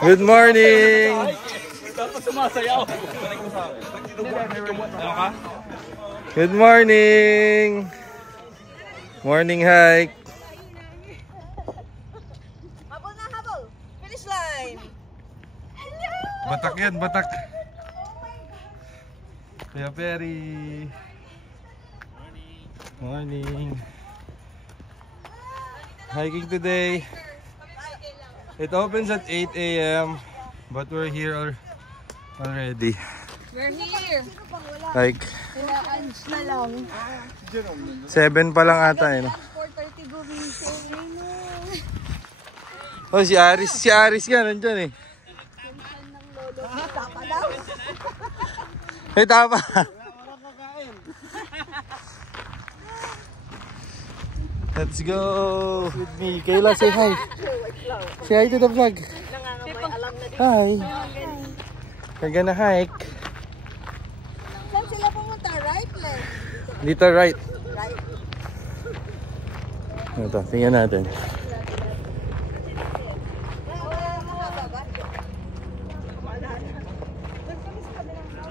Good morning! Good morning! Morning hike! Habol na habol! Finish line! Batak yan, batak! Kuya Perry! Morning! Hiking today. It opens at 8 AM, but we're here already. We're here! Like, na lang. 7 pa lang ata eh. No? 4:30 gumising. Oh, si Aris nga nandyan eh. Tapa daw. May tapa. Let's go with me. Kayla, say hi. Say hi to the vlog. Hi. We're gonna hike. Saan sila pumunta? Right, left? Dito right. Right. Ito, tingnan natin.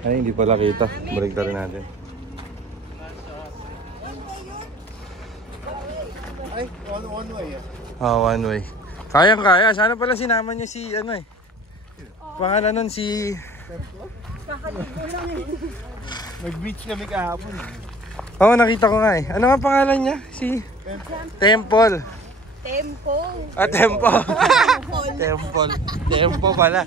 Ay, hindi pala kita. Balik rin natin. Ay, one way. Oh, one way. Kayang-kaya. Sana pala sinama niya si ano eh. Pangalan nun si... Nag-beach kami kahapon. Oo, nakita ko nga eh. Ano nga pangalan niya? Si... Temple. Tempo. Ah, Tempo. Temple. Tempo pala.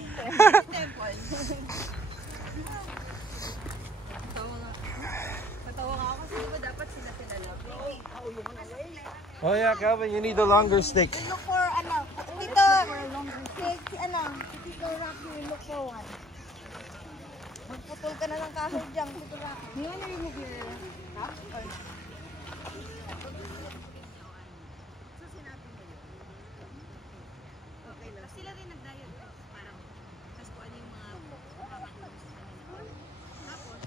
Natawa nga ako kasi diba dapat sila lang. Oh yeah, Calvin, you need a longer stick. Look for ano, dito. Si ano, si Tito Rocky, look for one. Magputol ka na ng kahoy dyan, Tito Rocky. Hindi nga narinig nila. Ha? Sila rin nag-diet. Parang, kasi kung ano yung mga makakatulong sa kanila. Tapos,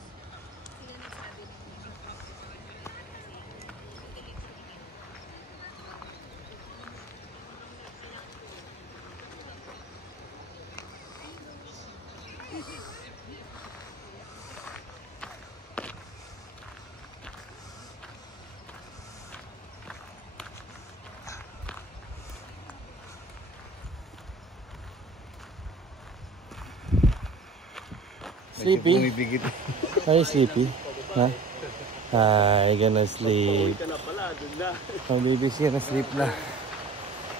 sila nagsabi ng Sleepy? Are you sleepy? Huh? Hi, gonna sleep. Oh, baby's gonna sleep na.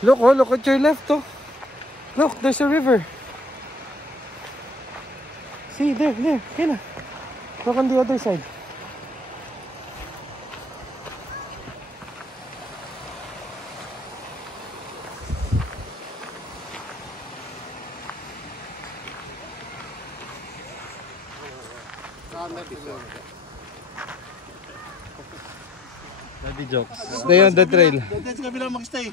Look, oh, look at your left, oh. Look, there's a river. See, there. Kena. Look on the other side. Daddy jokes. Stay on the trail. Dito kami lang mag-stay.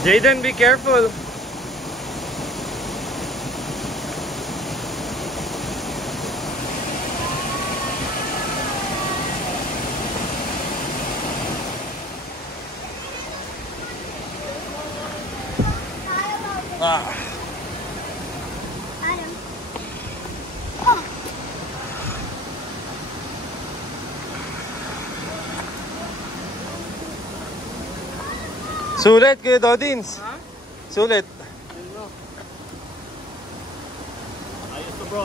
Jaden, be careful. Ah. Sulit, Kuya Dodins. Sulit. Ayos to, bro.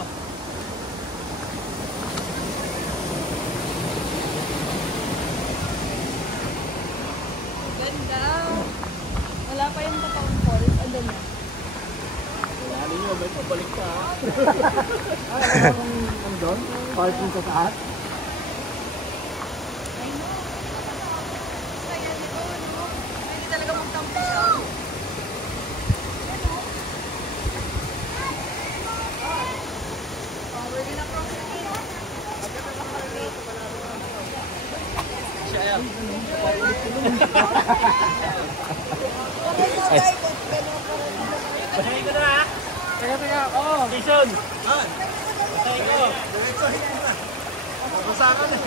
Ganda. Wala pa yung totoong forest. Andun na. Ano nyo, may pabalik ka. Andun? Parking sa taas? I know. Kaya nito, no? Pwede talaga magtampo siya. Oh, we're gonna cross the gate. Pasay ko na ha? Teka. Oo. Jason! Pasay ko. Diretsohin ko na. Masakan eh.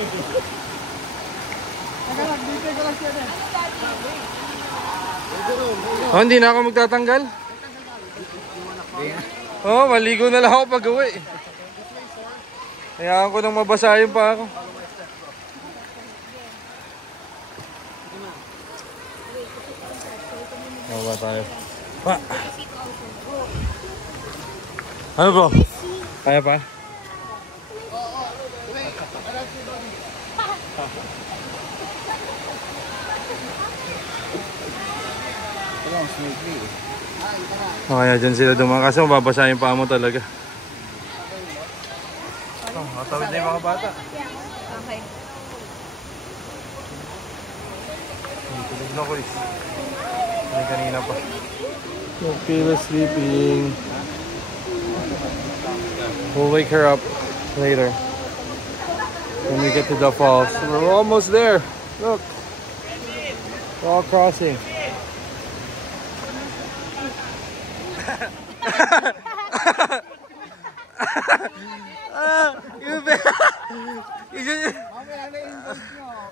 Teka lang, dito ko lang siya na. Oh, hindi na ako magtatanggal. Oh, maligo na lang ako pag uwi. Hayaan ko nang mabasa yung pa ako. Mawa tayo. Pa. Ano bro? Kaya pa? Kaya dyan sila dumaan kasi mababasahin pa mo talaga. Oh, matawid na yung mga bata. Okay. Tulog na ko eh. May kanina pa. Kayla sleeping. We'll wake her up later when we get to the falls. We're almost there. Look. We're all crossing.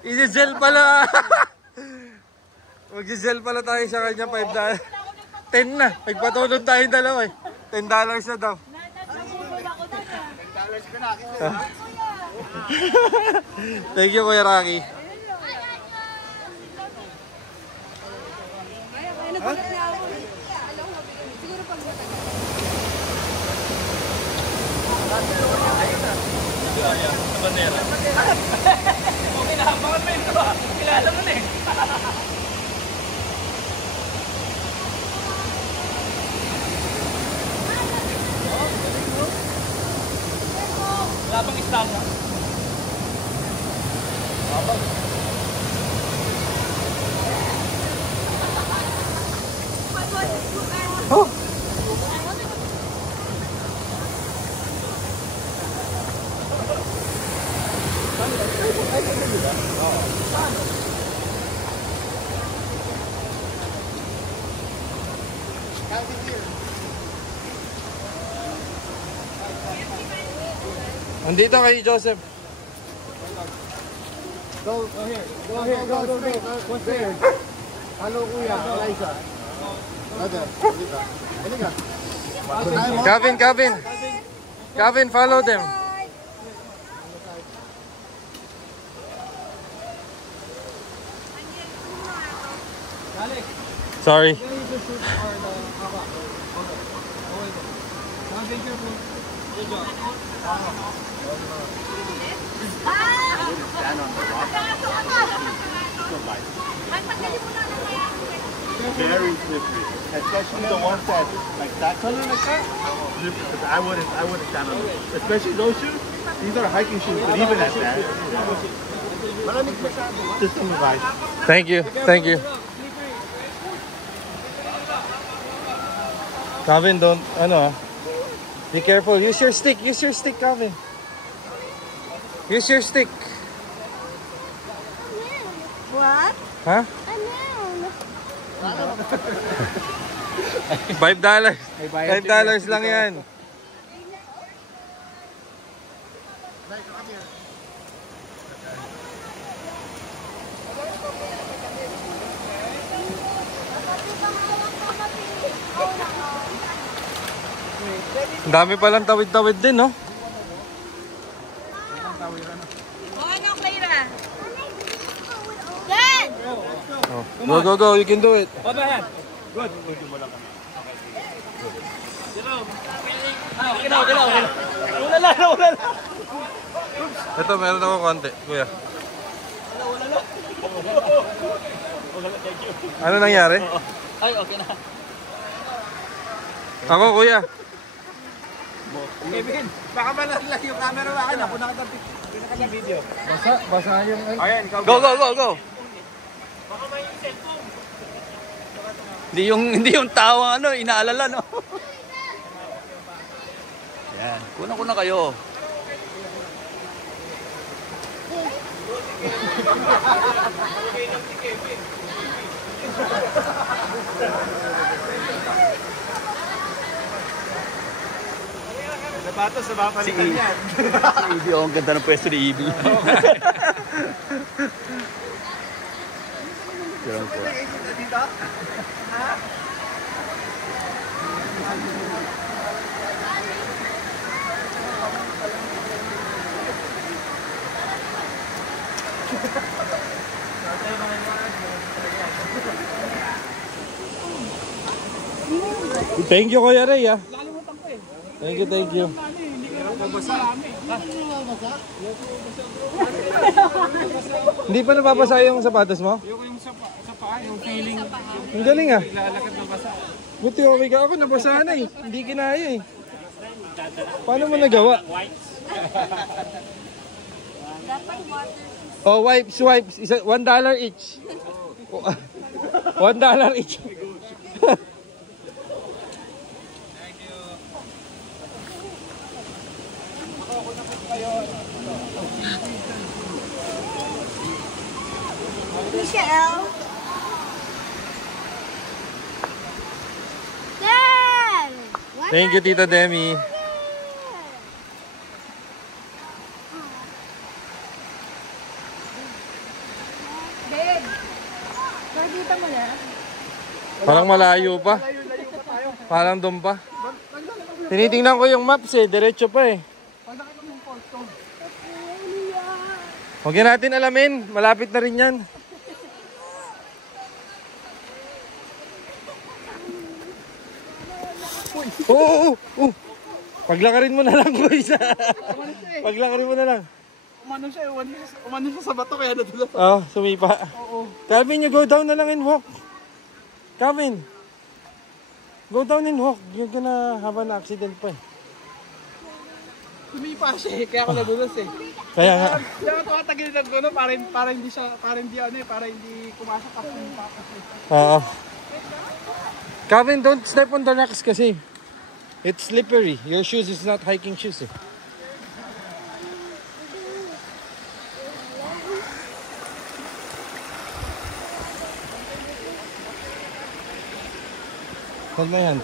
Isi-gel pala. Mag-gel pala tayo sa kanya. $5. 10 na. Nagpatulog tayong dalawa eh. $10 na daw. Thank you, Kuya Rocky. Wala bang isang? Oh. Andito kay Joseph. Go here. Go. What's there? Hello, Kuya. Eliza. Kevin, follow them. Sorry. Very slippery, especially the ones that like that color like that. Because I wouldn't stand on them. Especially those shoes. These are hiking shoes, but even at that, just some advice. Thank you. Calvin, don't, be careful. Use your stick, Calvin. Use your stick. What? Huh? $5. $5 lang yan. Ang dami palang tawid-tawid din, no? O ano, Clara? Yan! Oh. Go, go, go. You can do it. Good. Okay na. Wala lang. Ito, meron ako konti, kuya. Ano nangyari? Ay, okay na. Ako, kuya. Kevin, baka malalag yung camera mo akin. Ako nakata-video. Basa yung... Ayan, go. Hindi yung tawang ano, inaalala, no? Yan, kuna kayo. Sapatos, napapalitan yan. Si Ibi, ang ganda ng pwesto ni Ibi. Dito? Thank you, Kuya Ray, ah. Thank you. Hindi pa nababasa yung sapatos mo? Yung sa paa, yung feeling. Ang galing, ah. Lalakad na basa. Buti okay ka. Ako nabasa na, eh. Hindi kinaya, eh. Paano mo nagawa? Dapat water. Oh, wipes. $1 each. $1 each. Michelle. Dad! Thank you, Tita Demi. Babe, nakikita mo na? Parang malayo pa. Parang doon pa. Tinitingnan ko yung maps, eh. Diretso pa, eh. Huwag yan natin alamin. Malapit na rin yan. Oo. Paglakarin mo na lang, boys. Paglakarin mo na lang. Umano siya sa bato kaya natulog. Oh, sumipa. Calvin, you go down na lang and walk. Calvin, go down and walk. You're gonna have an accident pa, eh. Sumipa siya kaya ako nadulas eh. Kaya nga. Kaya ako tumatagil ng gano'n para hindi kumasok ako yung papas eh. Oo. Calvin, don't step on the rocks kasi. It's slippery. Your shoes is not hiking shoes, eh. Hold my hand.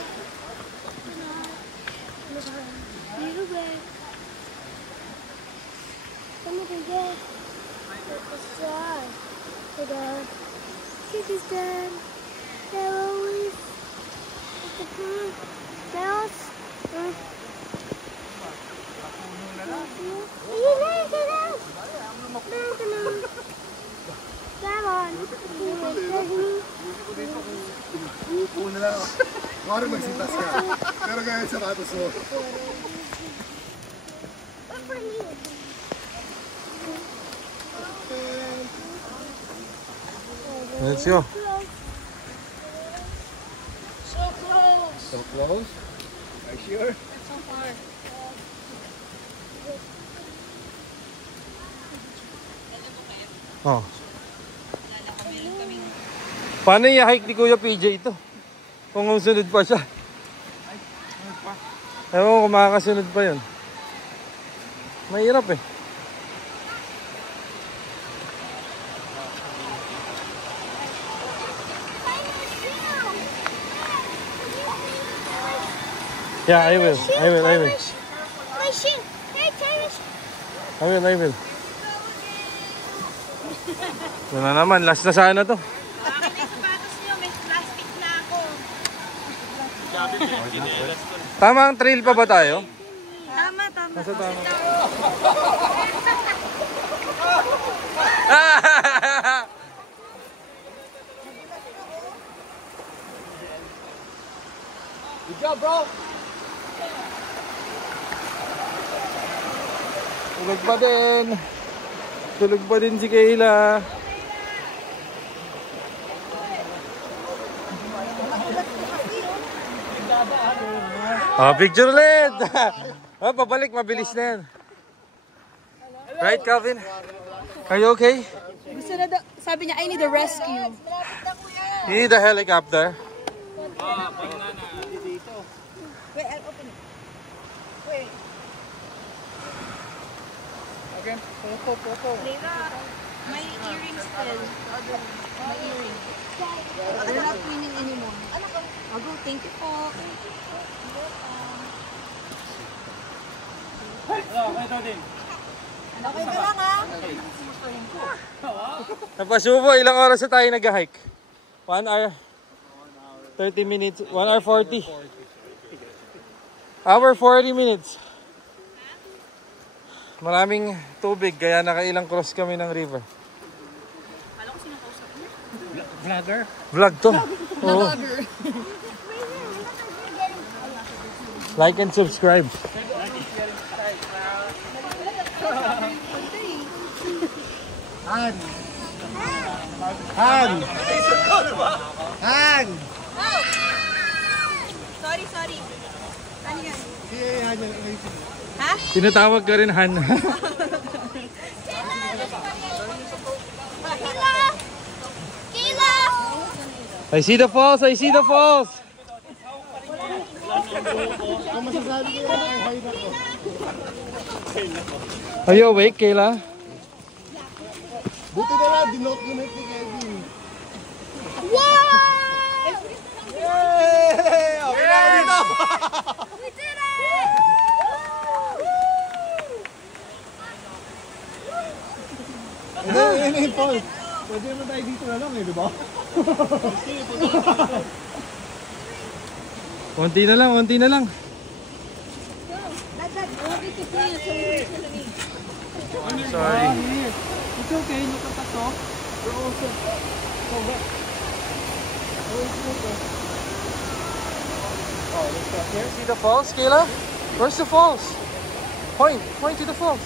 Upo na lang. Mara magsitas ka. Pero ganyan sa sapatos mo. Let's go. So close. So close? Are you sure? That's so far. Oh. Paano i-hike ni Kuya PJ ito? Kung susunod pa siya. Ewan ko kung makakasunod pa yun. Mahirap, eh. Yeah, I will. My shoe. Hey, Tyrus. I will. Ito na naman, last na sana to. Baka na yung sapatos niyo, may plastic na ako. Tamang trail pa ba tayo? Tama. Nasa tama. Good job, bro! Tulog pa din. Tulog pa din si Kayla. Oh, picture ulit! Oh, pabalik, mabilis na yan. Right, Calvin? Are you okay? Gusto na sabi niya, I need a rescue. You need a helicopter. Wait, I'll open it. Wait. Again, popo. Leila, my earrings still. My earrings. I'm not winning anymore. I'll go, thank you po. Okay ka lang ha? Napasubo, ilang oras na tayo nag-hike? 1 hour 30 minutes, 1 hour 40. Hour 40 minutes. Maraming tubig, kaya nakailang cross kami ng river. Kala ko sino kausap niya? Vlogger? Vlog to. Oo. Like and subscribe. Han! Han! Han! Sorry. Ano yan? Han! Ha? Tinatawag ka rin, Han. Kayla! I see the falls, I see the falls. Ang masasabi ko yan ay hay na ko. Are you awake, Kayla? Buti na lang, dinocument ni Kevin. Wow! Yay! Okay na ako dito! We did it! Ano yung Paul? Pwede naman tayo dito na lang eh, di ba? Konti na lang. Sorry. It's okay, look at the top. We're also so wet. See the falls, Kayla? Where's the falls? Point to the falls.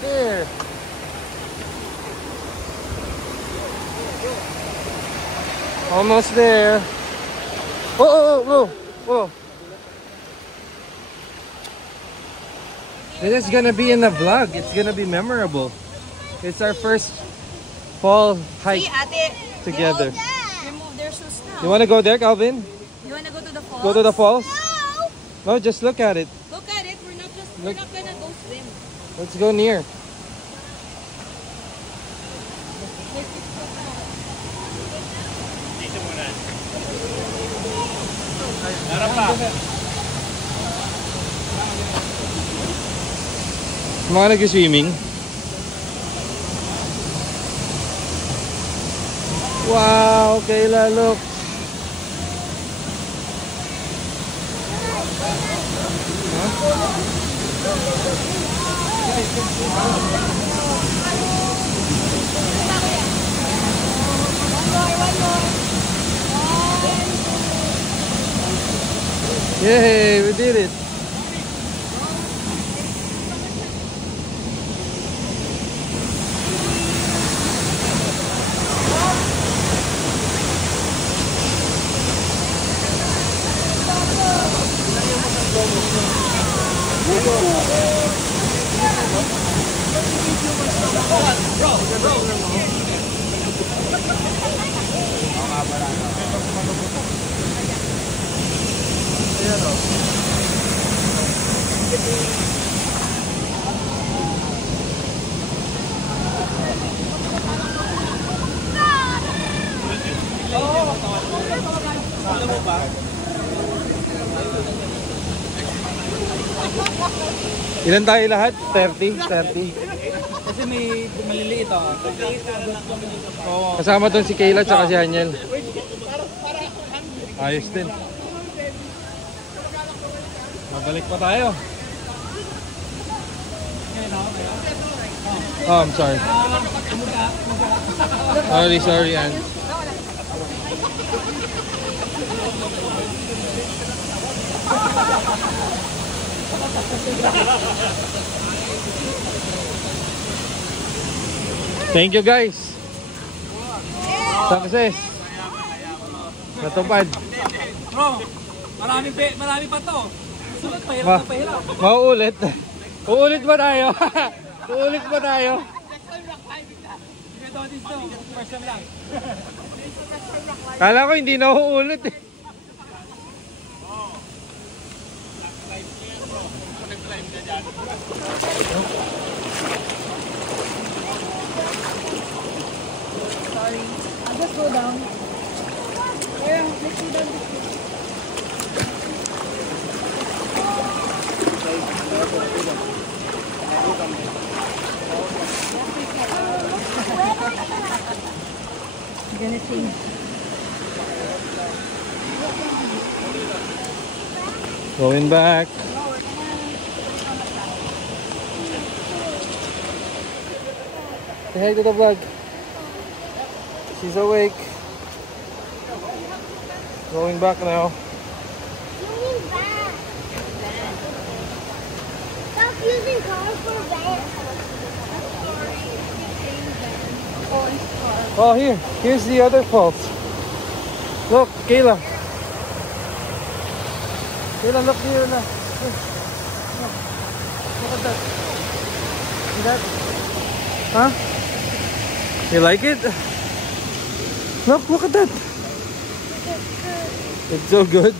There. Almost there. Whoa. This is gonna be in the vlog. It's gonna be memorable. It's our first fall hike See, ate, together. remove their shoes now. You wanna go there, Calvin? You wanna go to the falls? Go to the falls? No, just look at it. Look at it. We're not gonna go swim. Let's go near. Mga nag-swimming. Wow, Kayla, look. Yay, we did it. Ilan tayo lahat? 30? Kasi may maliliit ako. Kasama doon si Kayla at si Haniel. Ayos din. Mabalik pa tayo. Oh, I'm sorry. Sorry, Ann. Thank you guys. Success. Natupad. Bro, marami pa to. Sunod, pahirap na pahirap. Mauulit. Uulit ba tayo? Uulit ba tayo? Sige, Dodis to. First time lang. Kala ko hindi na uulit eh. Sorry. I'll just go down. Yeah, let's go down. I'm gonna sing. Going back. Say hi to the vlog. She's awake. Going back now. Using van. Stop using cars for van. Oh, here. Here's the other falls. Look, Kayla. Kayla, look here. Look. Look at that. See that? Huh? You like it? Look at that. It's so good.